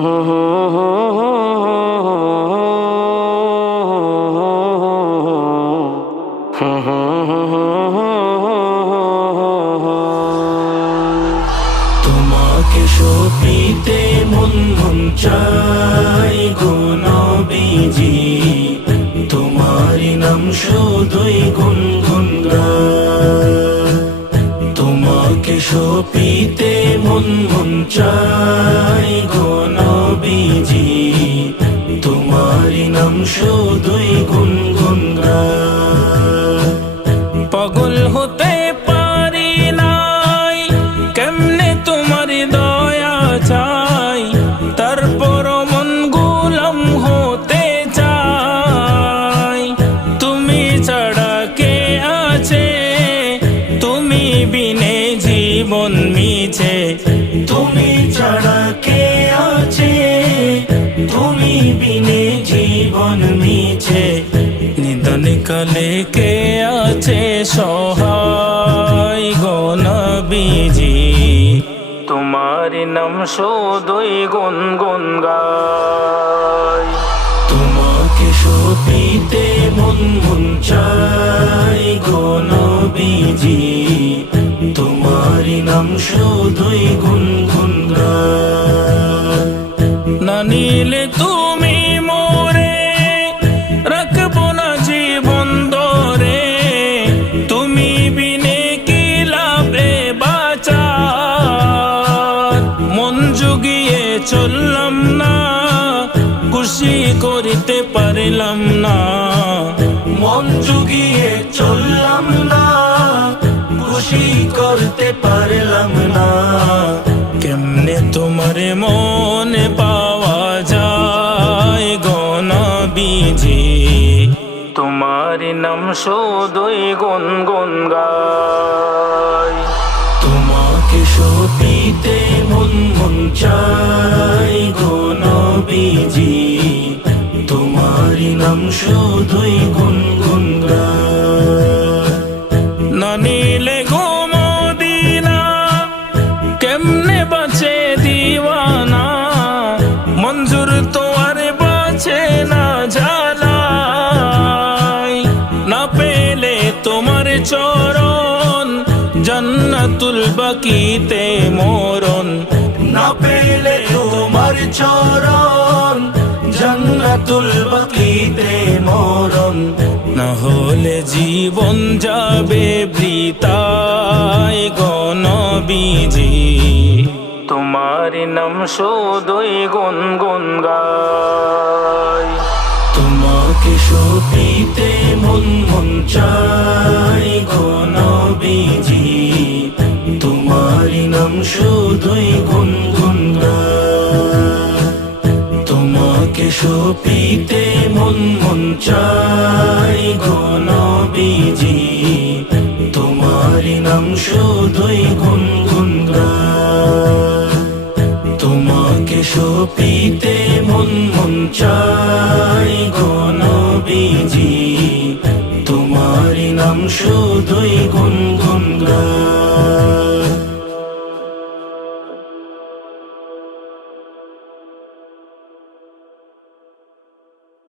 তোমাকে সপিতে মন মন চাই গো নবীজি, তোমারি নাম শুধুই গুনগুন গাই। তোমাকে সপিতে মন মন চাই গো নবীজি, তোমারি নাম শুধুই গুনগুন গাই। পাগল হতে পারি নাই, কেমনে তোমার দয়া চাই, তারপর মন গোলাম হতে চাই। তুমি ছাড়া কে আছে, তুমি বিনে জীবন মিছে। তুমি ছাড়া কে আছে, তুমি বিনে জীবন মিছে। নিদান কালে কে আছে সহায় গো নবীজি, তোমার নাম শুধুই গুনগুন গাই। তোমাকে সপিতে মন মন চাই গো নবীজি, তোমারি নাম শুধুই গুনগুন গাই। না নিলে তুমি মোরে রাখবো না জীবন ধরে, তুমি বিনে কি লাভে বাঁচার। মন জুগিয়ে চললাম না, খুশি করিতে পারলাম না। মন জুগিয়ে চললাম না, খুশি করতে পারলাম না। কেমনে তোমার মনে পাওয়া যায় গো নবীজি, তোমার নাম শুধুই গুনগুন গাই। তোমাকে সপিতে মন মন চাই গো নবীজি, তোমারি নাম শুধুই গুনগুন গাই। না নিলে গো মদিনা, কেমনে বাঁচে দিওয়ানা। মঞ্জুর তো আর বাঁচে না ঝালাই, না পেলে তোমার চরণ জান্নাতুল বাকিতে মরণ। না পেলে তোমার চরণ জান্নাতুল বাকিতে মরণ। না হলে জীবন যাবে বৃথায় গো নবীজি, তোমার নাম শুধুই গুনগুন গাই। তোমাকে সপিতে মন মন চাই গো নবীজি, তোমারি নাম শুধুই গুনগুন গাই। তোমাকে সপিতে মন মন চাই গো নবীজি, তোমারি নাম শুধুই গুনগুন গাই। তোমাকে সপিতে মন মন চাই গো নবীজি, তোমারি নাম শুধুই গুনগুন গাই।